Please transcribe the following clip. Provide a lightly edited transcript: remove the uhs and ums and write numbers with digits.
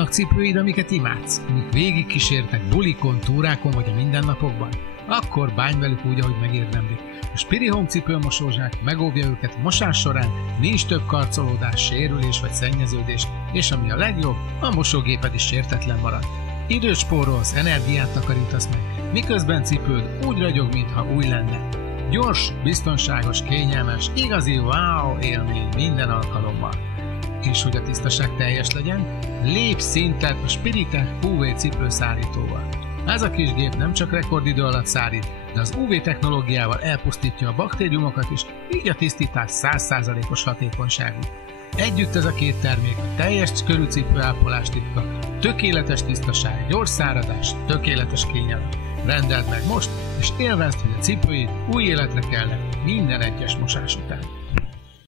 Vannak cipőid, amiket imádsz, amik végig kísértek bulikon, túrákon vagy a mindennapokban? Akkor bánj velük úgy, ahogy megérdemlik. A Spiri Home cipőmosózsák megóvja őket a mosás során, nincs több karcolódás, sérülés vagy szennyeződés, és ami a legjobb, a mosógéped is sértetlen marad. Időt spórolsz, energiát takarítasz meg, miközben cipőd úgy ragyog, mintha új lenne. Gyors, biztonságos, kényelmes, igazi wow élmény minden alkalommal. És hogy a tisztaság teljes legyen, lépj szintet a Spiritech UV cipőszárítóval. Ez a kis gép nem csak rekordidő alatt szárít, de az UV technológiával elpusztítja a baktériumokat is, így a tisztítás 100%-os hatékonyságú. Együtt ez a két termék a teljes körű cipőápolás titka, tökéletes tisztaság, gyors száradás, tökéletes kényelem. Rendeld meg most, és élvezd, hogy a cipőid új életre kelnek minden egyes mosás után.